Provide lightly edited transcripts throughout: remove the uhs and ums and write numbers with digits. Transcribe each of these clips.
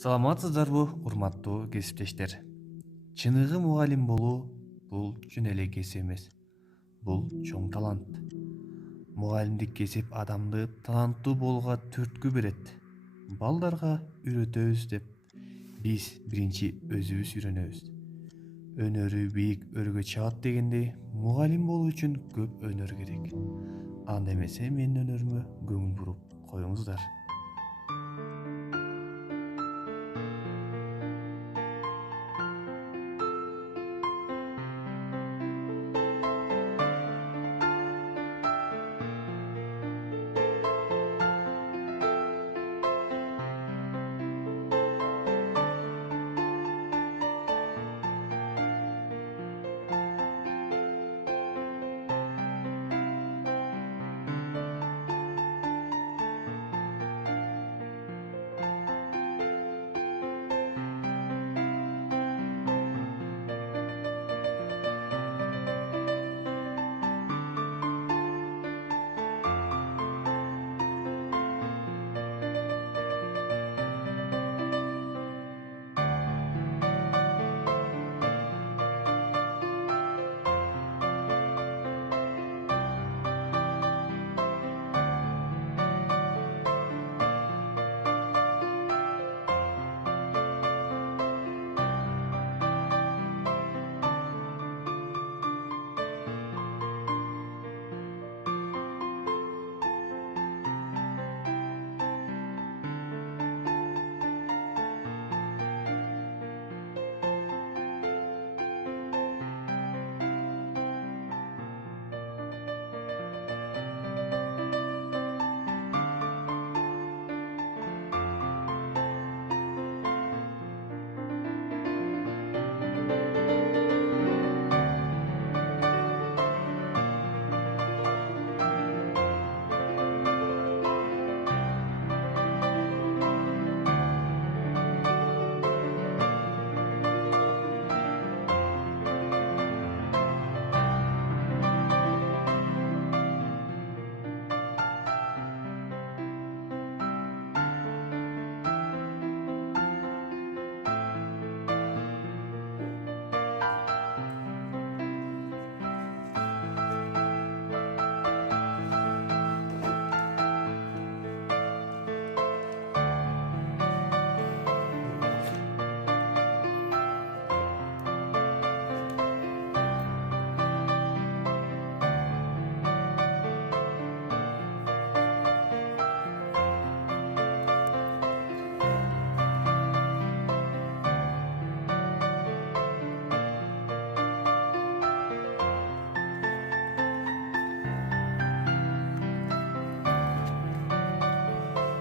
Саламатсыздарбы, урматтуу кесиптештер. Чыныгы мугалим болуу бул чын эле кесип эмес. Бул чоң талант. Мугалимдик кесип адамды таланттуу болууга түрткү берет. Балдарга үйрөтөбүз деп биз биринчи өзүбүз үйрөнөбүз. Өнөрү бийик өргө чыгат дегендей, мугалим болуу үчүн көп өнөр керек. Анда эмесе менин өнөрүмө көңүл буруп коюңуздар.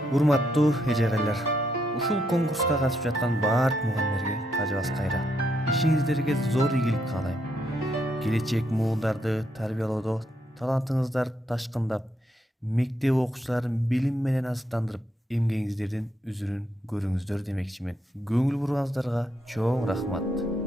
Урматтуу эжегалер, ушул конкурска катышып жаткан баардык мугалимдерге кажыбас кайра. Ишиңиздерге зор ийгилик каалайм. Келечек муундарды тарбиялоодо талантыңыздар ташкындап, мектеп окуучуларын билим менен азыктандырып, эмгегиңиздердин үзүрүн көрүңүздөр демекчимин. Көңүл бурганыңыздарга чоң рахмат.